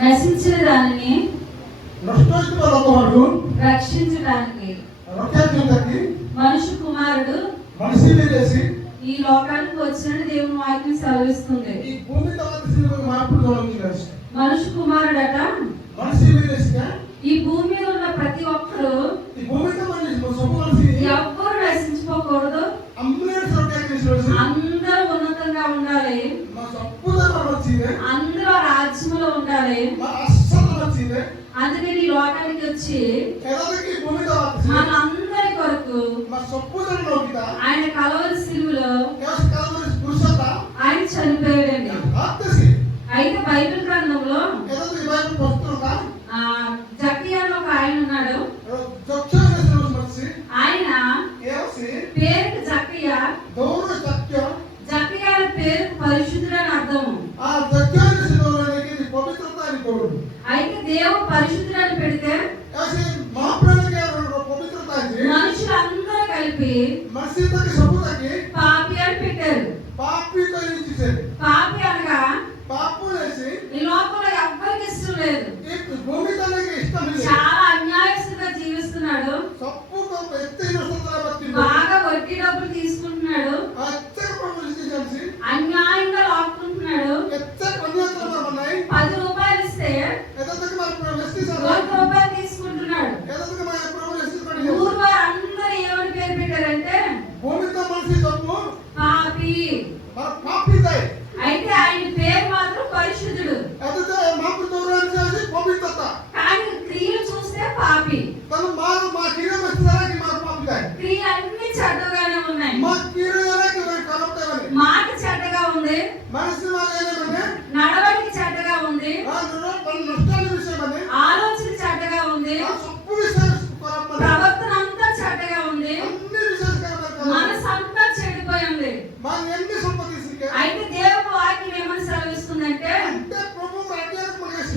నశించిన దానిని నష్టపోయిన రక్షించడానికి మనుష్య కుమారుడు ఈ లోకానికి వచ్చినట్టు దేవుని వాక్యం సెలవిస్తుంది. మనుష్య కుమారుడట ఈ భూమి మీద ఉన్న ప్రతి ఒక్కరు ఎవ్వరు నశించుకోకూడదు, అందరూ ఉన్నతంగా ఉండాలి, అందరూ రాజ్యంలో ఉండాలి. అందుకని ఈ లోకానికి వచ్చి మనందరి కొరకు ఆయన కలవరి సిలువలో ఆయన చనిపోయాడండి. అయితే బైబిల్ గ్రంథంలో జక్కయ్య అని ఒక ఆయన ఉన్నాడు. ఆయన పేరుకి జక్కయ్య, జక్కయ్య అనే పేరుకు పరిశుద్ధుడు అని అర్థము. అయితే దేవుడు పరిశుద్ధుడు అని పెడితే మనుషులందరూ కలిపి పాపి అని పెట్టారు. పాపి అనగా ఈ లోకంలో ఎవ్వరికి ఇష్టం లేదు, చాలా అన్యాయస్తుగా జీవిస్తున్నాడు, బాగా వడ్డీ డబ్బులు తీసుకుంటున్నాడు, అన్యాయంగా లాక్కుంటున్నాడు. 10 రూపాయలు ఇస్తే 100 రూపాయలు తీసుకుంటున్నాడు. ఊరు వారు అందరూ ఏమని పేరు పెట్టారంటే పాపి. అయితే ఆయన పేరు మాత్రం పరిశుద్ధుడు, కానీ క్రియలు చూస్తే పాపి. క్రియలు అన్ని చెడ్డగానే ఉన్నాయి, మాట చెడ్డగా ఉంది, నడవడికి చెడ్డగా ఉంది, ఆలోచన చెడ్డగా ఉంది, ప్రవర్తన అంతా చెడ్డగా ఉంది, మనసు అంతా చెడిపోయింది. అయితే దేవుడు వాక్యం ఏమని సెలవిస్తుందంటే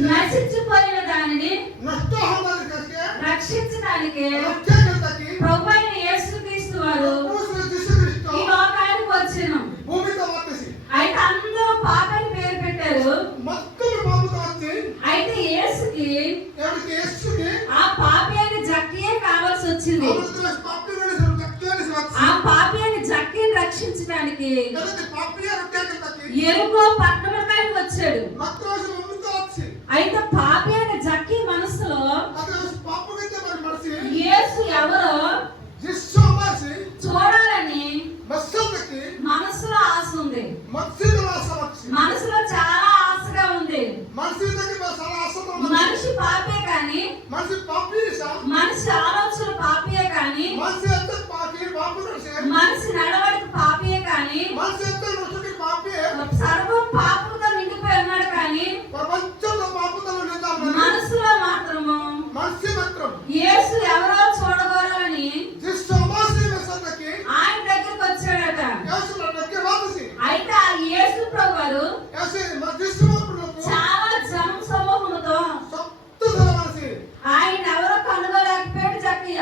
నశించిపోయిన దానిని రక్షించడానికి ప్రభు అయిన యేసుక్రీస్తు వారు ఈ లోకానికి వచ్చెను. అయితే అందరూ పాపని పేరు పెట్టారు. అయితే యేసుకి ఆ పాపి అయిన జక్కయ్యే కావాల్సి వచ్చింది. ఆ పాపి అయిన జక్కయ్యని రక్షించడానికి ఎరుకో పట్టణానికి వచ్చాడు. అయితే పాపి అయిన జక్కయ్య మనసులో యేసు ఎవరో చూడాలని మనసులో ఆశ ఉంది, మనసులో చాలా ఆశగా ఉంది. మనిషి పాపే కానీ, మనిషి ఆలోచన పాపే కానీ, మనిషి నడవడికి పాపే కానీ, సర్వం పాపంతో నిండిపోయి ఉన్నాడు. కానీ మనసులో మాత్రము యేసు ఎవరో చూడగోరాలని ఆయన దగ్గరకు వచ్చాడట. అయితే ఆ యేసు ప్రభువారు చాలా జన సమూహంతో ఆయన ఎవరో కనుగోలేకపోయాడు జక్కయ్య.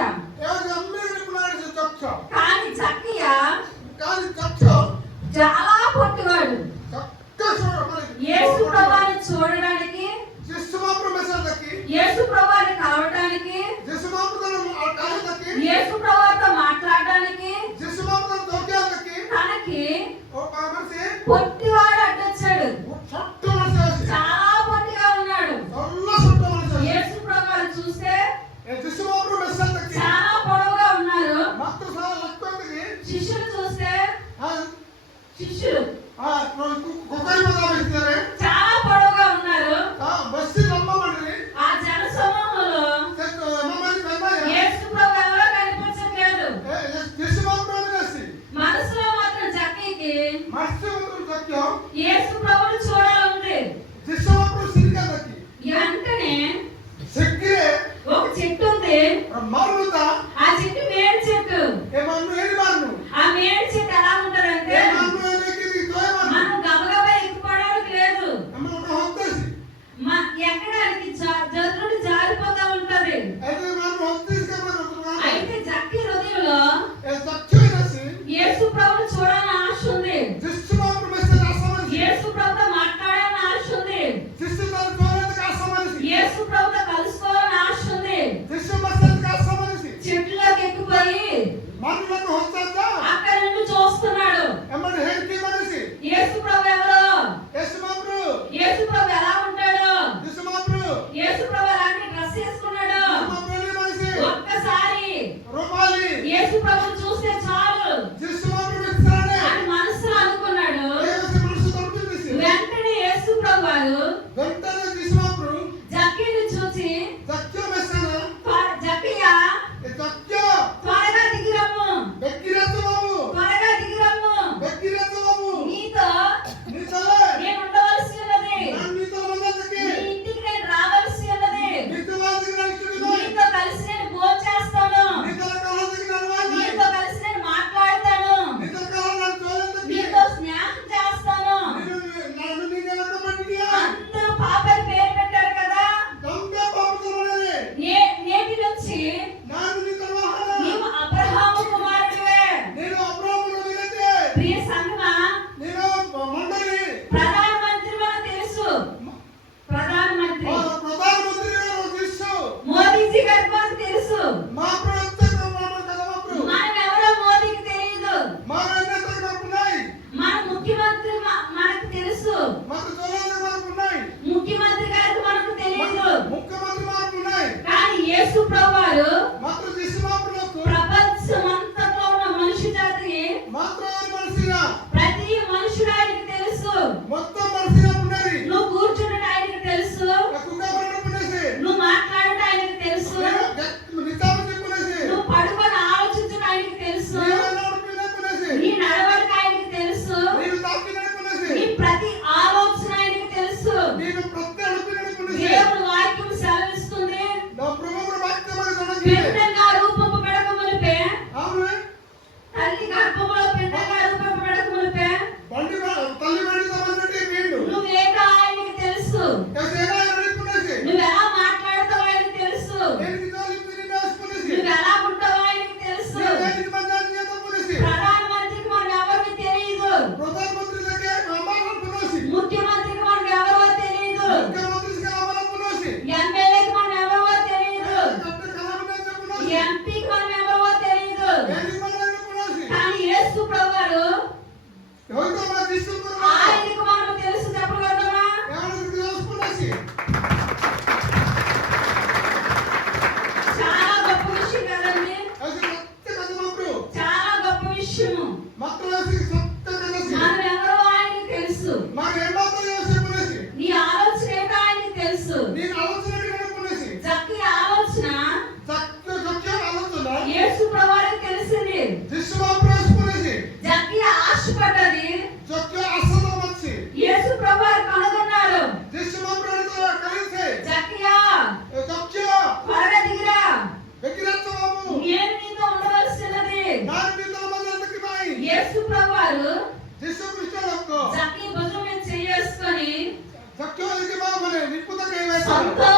కానీ జక్కయ్య చాలా పొట్టివాడు. యేసు ప్రభువారిని చూడడానికి, యేసు ప్రభువారిని కలవడానికి, యేసు ప్రభువారితో మాట్లాడడానికి తనకి పొట్టివాడు అడ్డొచ్చాడు. చాలా పొట్టిగా ఉన్నాడు. యేసు ప్రభువారు చూస్తే చాలా పొడవుగా ఉన్నారు. శిష్యులు చూస్తే శిష్యులు చాలా పొడవుగా ఉన్నారు. ఆ జన సమూహంలో యేసు ప్రభు ఎవరో కనిపించట్లేదు. మనసులో మాత్రం జక్కయ్యకి పిండంగా రూపొందబడక మునిపే తల్లి గర్భములో పిండంగా రూపొందబడక మునిపే నువ్వేంటో ఆయనకి తెలుసు. నువ్వు ఎలా మాట్లాడతావో ఆయనకి తెలుసు. నువ్వు ఎలా ఉంటావో ఆయనకి తెలుసు. ప్రధానమంత్రికి మనం ఎవరికి తెలియదు. ముఖ్యమంత్రికి మనం ఎవరో తెలియదు. ఎమ్మెల్యేకి మనం ఎవరో తెలియదు. ఎంపీకి మనం ఎవరో తెలియదు. కానీ యేసు ప్రభువారు ఆయనకు మనం తెలుసు. చెప్పగలమా? చాలా గొప్ప విషయం కదండి. చాలా గొప్ప విషయం. మనం ఎవరో ఆయనకు తెలుసు. నీ ఆలోచన ఏంటో ఆయనకు తెలుసు. జక్కయ్య ఆలోచన యేసు ప్రభువారికి తెలిసింది. జక్కయ్య ఆశపడ్డది యేసు ప్రభువారు కనుగొన్నారు. జక్కయ్య త్వరగా దిగిరా, నేను నీతో ఉండవలసినది. యేసు ప్రభువారు జక్కయ్య భుజం మీద చేసుకొని సంతోషంగా